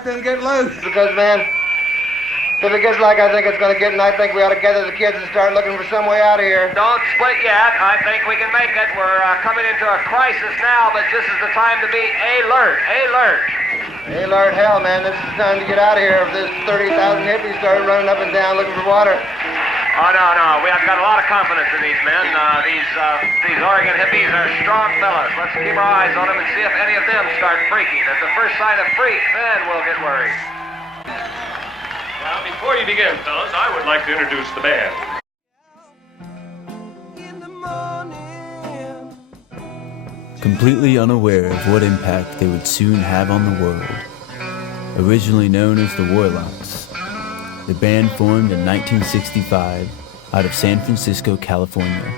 let them get loose. Because, man, if it gets like I think it's going to get, and I think we ought to gather the kids and start looking for some way out of here. Don't split yet. I think we can make it. We're coming into a crisis now, but this is the time to be alert. Alert. Alert, hell, man, this is the time to get out of here. If there's 30,000 hippies started running up and down looking for water. Oh, no. We have got a lot of confidence in these men. These Oregon hippies are strong fellows. Let's keep our eyes on them and see if any of them start freaking. At the first sign of freak, then we'll get worried. Now, before you begin, fellas, I would like to introduce the band. Completely unaware of what impact they would soon have on the world. Originally known as the Warlocks, the band formed in 1965 out of San Francisco, California.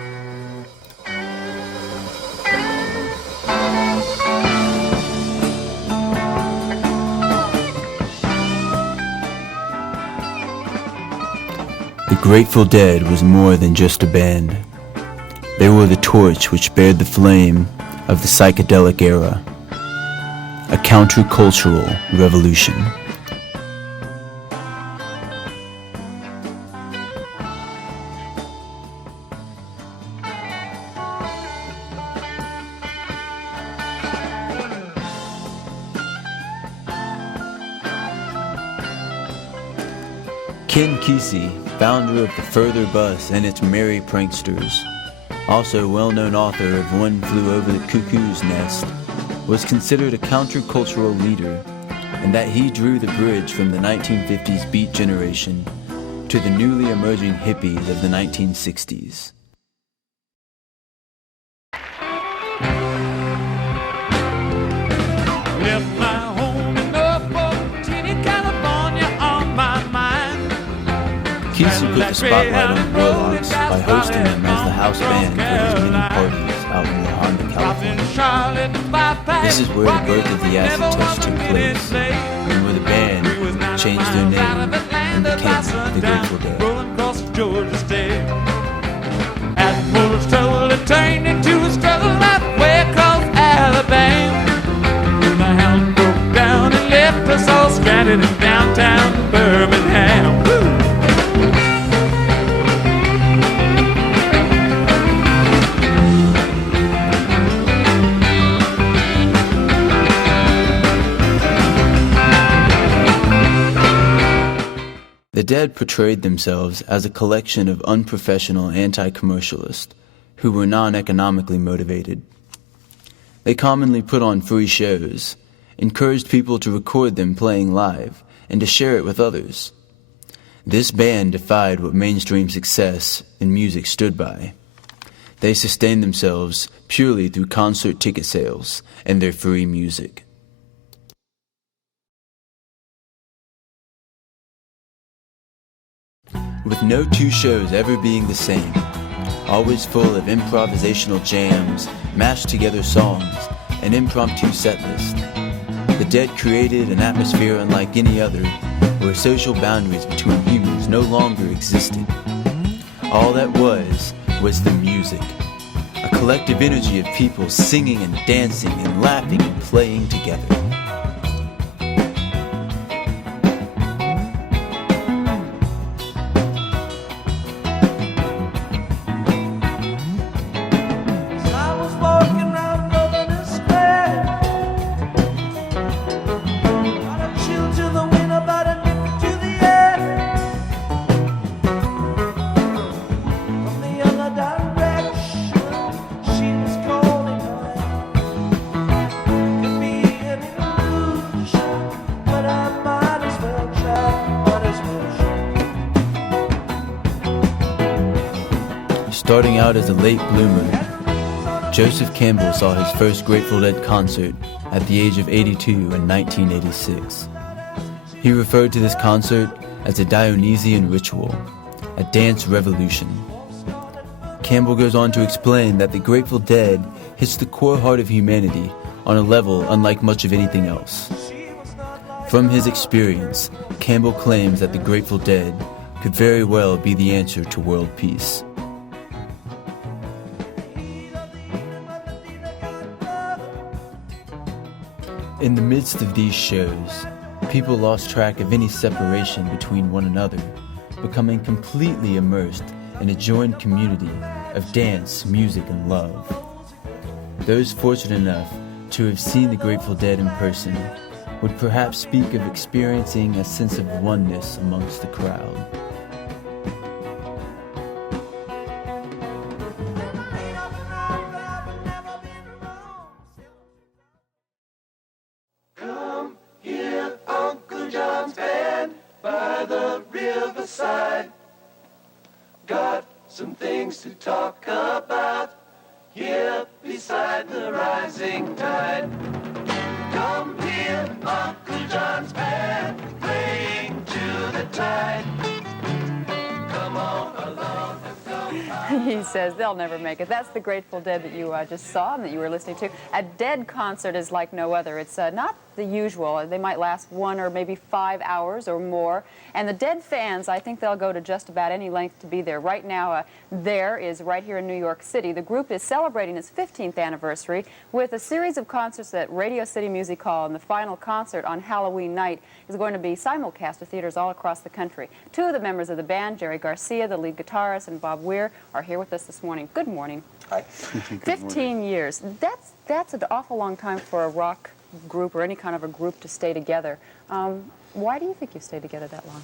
The Grateful Dead was more than just a band. They were the torch which bared the flame of the psychedelic era, a countercultural revolution. Ken Kesey, founder of the Further Bus and its merry pranksters, also well-known author of One Flew Over the Cuckoo's Nest, was considered a countercultural leader, and that he drew the bridge from the 1950s beat generation to the newly emerging hippies of the 1960s. Left my home in Norfolk, California on my mind. Kesey put the spotlight on the Warlocks by hosting them as the house band for his many parties out in La Honda, California. This is where the birth of the acid test took place, and where the band changed their name and became the Grateful Dead. Admiral's trouble, it turned into a struggle halfway across Alabama. When the hound broke down and left us all stranded in downtown Birmingham. Woo! The Dead portrayed themselves as a collection of unprofessional anti-commercialists who were non-economically motivated. They commonly put on free shows, encouraged people to record them playing live, and to share it with others. This band defied what mainstream success in music stood by. They sustained themselves purely through concert ticket sales and their free music. With no two shows ever being the same, always full of improvisational jams, mashed together songs, and impromptu setlist, the Dead created an atmosphere unlike any other, where social boundaries between humans no longer existed. All that was the music, a collective energy of people singing and dancing and laughing and playing together. Starting out as a late bloomer, Joseph Campbell saw his first Grateful Dead concert at the age of 82 in 1986. He referred to this concert as a Dionysian ritual, a dance revolution. Campbell goes on to explain that the Grateful Dead hits the core heart of humanity on a level unlike much of anything else. From his experience, Campbell claims that the Grateful Dead could very well be the answer to world peace. In the midst of these shows, People lost track of any separation between one another, becoming completely immersed in a joined community of dance, music, and love. Those fortunate enough to have seen the Grateful Dead in person would perhaps speak of experiencing a sense of oneness amongst the crowd. Come hear Uncle John's band by the riverside. Got some things to talk about here beside the rising tide. Come hear Uncle John's band playing to the tide. Come on along and come. He says they'll never make it. That's the Grateful Dead that you just saw and that you were listening to. A Dead concert is like no other. It's not the usual. They might last 1 or maybe 5 hours or more. And the Dead fans, I think they'll go to just about any length to be there. Right now, there is right here in New York City. The group is celebrating its 15th anniversary with a series of concerts at Radio City Music Hall, and the final concert on Halloween night is going to be simulcast to theaters all across the country. 2 of the members of the band, Jerry Garcia, the lead guitarist, and Bob Weir, are here with us this morning. Good morning. Hi. 15 years. That's an awful long time for a rock group or any kind of a group to stay together. Why do you think you've stayed together that long?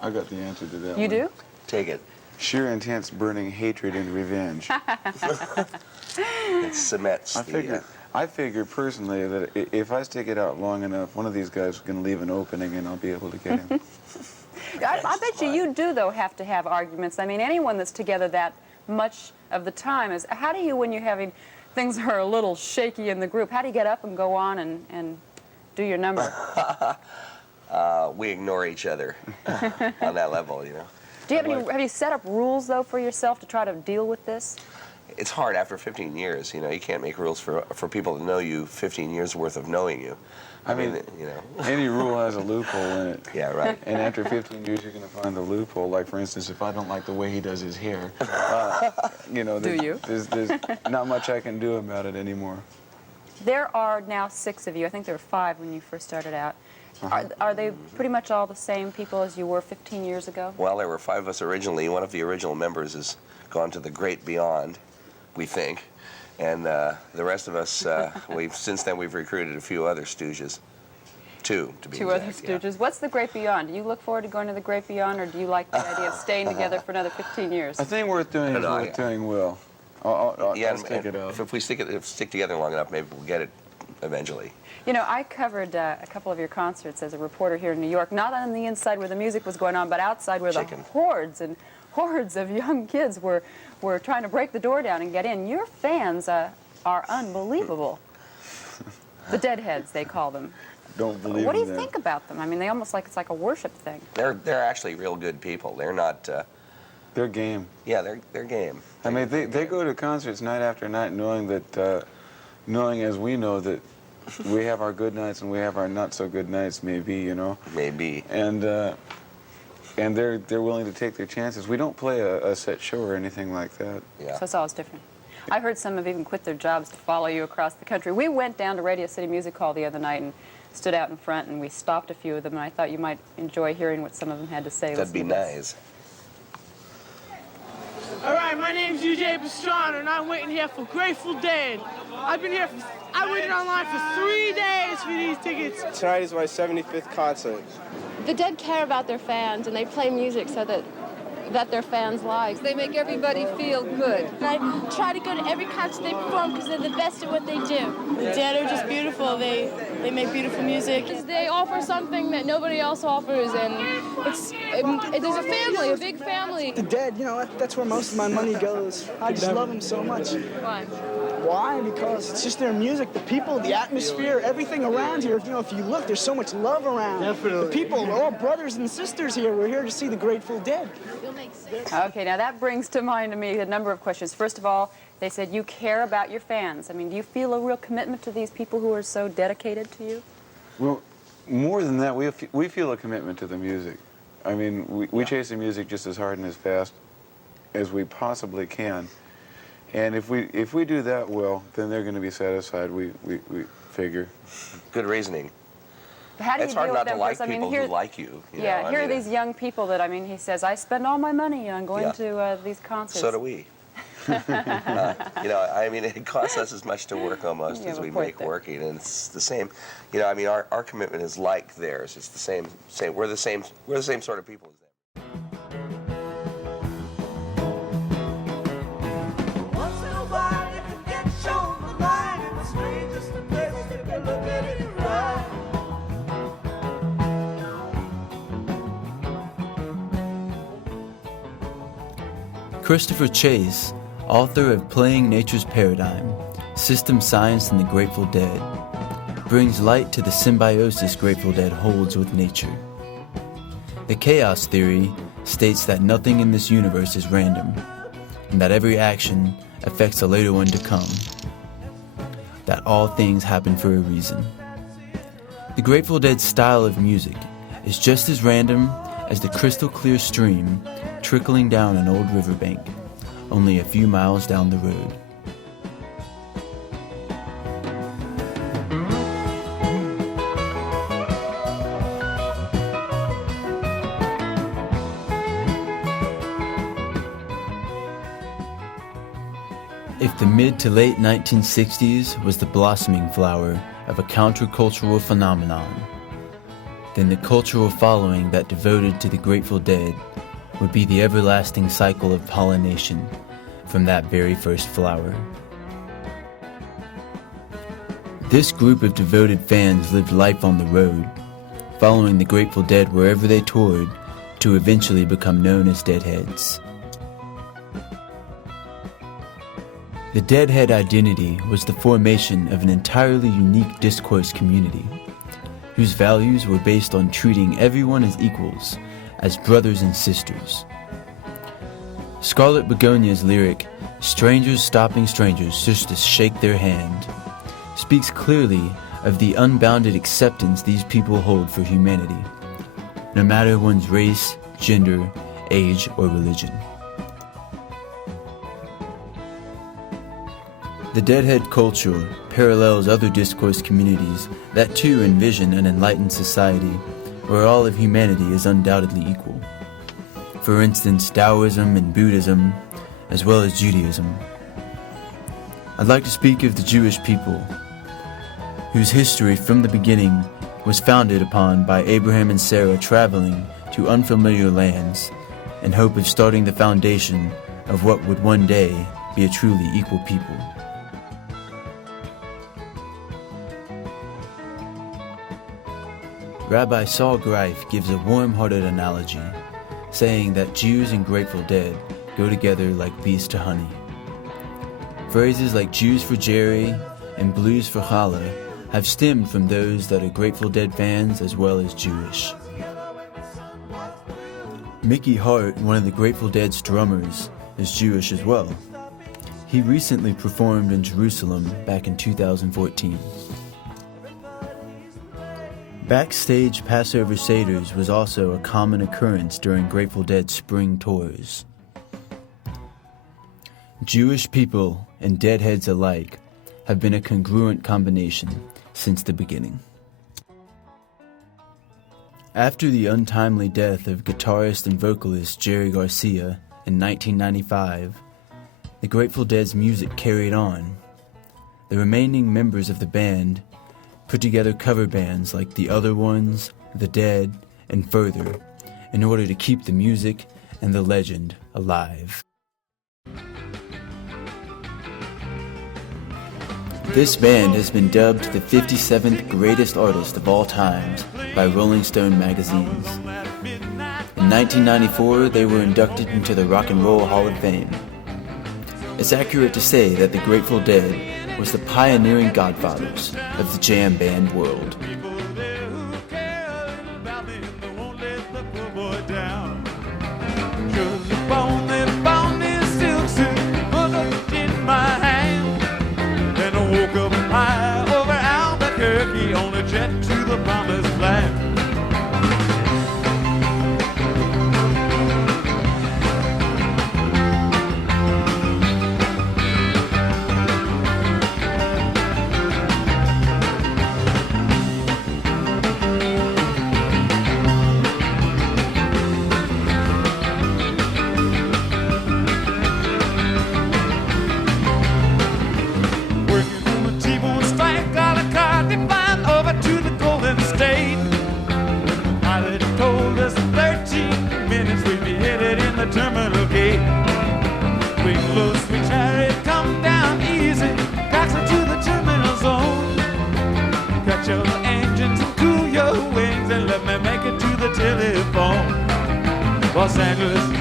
I got the answer to that. You one. do? Take it. Sheer intense burning hatred and revenge. It cements I figure personally that if I stick it out long enough, one of these guys is going to leave an opening and I'll be able to get him. I bet you do, though, have to have arguments. I mean, anyone that's together that much of the time is, how do you, when you're having things are a little shaky in the group, how do you get up and go on and do your number? We ignore each other on that level, you know. Do you have you set up rules, though, for yourself to try to deal with this? It's hard after 15 years, you know. You can't make rules for people to know you 15 years worth of knowing you. I mean, you know. Any rule has a loophole in it. Yeah, right. And after 15 years, you're going to find the loophole. Like, for instance, if I don't like the way he does his hair, you know, there's not much I can do about it anymore. There are now 6 of you. I think there were 5 when you first started out. Are they pretty much all the same people as you were 15 years ago? Well, there were 5 of us originally. One of the original members has gone to the great beyond, we think. And the rest of us, since then we've recruited a few other stooges. 2, to be 2 exact. other stooges. Yeah. What's the great beyond? Do you look forward to going to the great beyond, or do you like the idea of staying together for another 15 years? I think worth doing is worth doing well. I'll stick it out. If we stick together long enough, maybe we'll get it eventually. You know, I covered a couple of your concerts as a reporter here in New York, not on the inside where the music was going on, but outside where the hordes and hordes of young kids were trying to break the door down and get in. Your fans are unbelievable. The Deadheads, they call them. Don't believe What do you think about them? I mean, they almost like it's like a worship thing. They're actually real good people. They're not. They're game. Yeah, they're game. I mean, they go to concerts night after night, knowing as we know that we have our good nights and we have our not so good nights, maybe, you know. Maybe. And they're willing to take their chances. We don't play a set show or anything like that. Yeah. So it's always different. I've heard some have even quit their jobs to follow you across the country. We went down to Radio City Music Hall the other night and stood out in front, and we stopped a few of them, and I thought you might enjoy hearing what some of them had to say. That'd be nice. All right, my name's UJ Pastrana, and I'm waiting here for Grateful Dead. I waited online for 3 days for these tickets. Tonight is my 75th concert. The Dead care about their fans, and they play music so that their fans like. They make everybody feel good. And I try to go to every concert they perform because they're the best at what they do. The Dead are just beautiful. They make beautiful music. They offer something that nobody else offers, and there's a family, a big family. The Dead, you know, that's where most of my money goes. I just love them so much. Why? Why? Because it's just their music, the people, the atmosphere, everything around here. You know, if you look, there's so much love around. Definitely. The people, we're all brothers and sisters here. We're here to see the Grateful Dead. Okay, now that brings to mind to me a number of questions. First of all, they said you care about your fans. I mean, do you feel a real commitment to these people who are so dedicated to you? Well, more than that, we feel a commitment to the music. I mean, we chase the music just as hard and as fast as we possibly can. And if we do that well, then they're going to be satisfied, we figure. Good reasoning. how do It's you hard deal not with to them? like 'Cause, I mean, people here, who like you. Yeah, know, here I are mean, these young people that, I mean, he says, I spend all my money on going to these concerts. So do we. You know, I mean, it costs us as much to work almost as we make working, and it's the same. You know, I mean, our commitment is like theirs. It's the same. We're the same sort of people as them. Christopher Chase, author of Playing Nature's Paradigm, System Science and the Grateful Dead, brings light to the symbiosis Grateful Dead holds with nature. The chaos theory states that nothing in this universe is random, and that every action affects a later one to come, that all things happen for a reason. The Grateful Dead's style of music is just as random as the crystal clear stream trickling down an old riverbank, only a few miles down the road. If the mid to late 1960s was the blossoming flower of a countercultural phenomenon, then the cultural following that devoted to the Grateful Dead would be the everlasting cycle of pollination from that very first flower. This group of devoted fans lived life on the road, following the Grateful Dead wherever they toured to eventually become known as Deadheads. The Deadhead identity was the formation of an entirely unique discourse community, whose values were based on treating everyone as equals, as brothers and sisters. Scarlet Begonia's lyric, "Strangers stopping strangers just to shake their hand," speaks clearly of the unbounded acceptance these people hold for humanity, no matter one's race, gender, age, or religion. The Deadhead culture parallels other discourse communities that too envision an enlightened society where all of humanity is undoubtedly equal. For instance, Taoism and Buddhism, as well as Judaism. I'd like to speak of the Jewish people, whose history from the beginning was founded upon by Abraham and Sarah traveling to unfamiliar lands in hope of starting the foundation of what would one day be a truly equal people. Rabbi Saul Greif gives a warm-hearted analogy, saying that Jews and Grateful Dead go together like bees to honey. Phrases like Jews for Jerry and blues for challah have stemmed from those that are Grateful Dead fans as well as Jewish. Mickey Hart, one of the Grateful Dead's drummers, is Jewish as well. He recently performed in Jerusalem back in 2014. Backstage Passover Seders was also a common occurrence during Grateful Dead spring tours. Jewish people and Deadheads alike have been a congruent combination since the beginning. After the untimely death of guitarist and vocalist Jerry Garcia in 1995, the Grateful Dead's music carried on. The remaining members of the band put together cover bands like The Other Ones, The Dead, and Further in order to keep the music and the legend alive. This band has been dubbed the 57th greatest artist of all times by Rolling Stone magazines. In 1994, they were inducted into the Rock and Roll Hall of Fame. It's accurate to say that the Grateful Dead was the pioneering godfathers of the jam band world. On a jet to the promised land. 55 over to the Golden State. Pilot told us 13 minutes we'd be headed in the terminal gate. Swing low, sweet chariot, come down easy. Taxi to the terminal zone. Cut your engines and cool your wings and let me make it to the telephone. Los Angeles,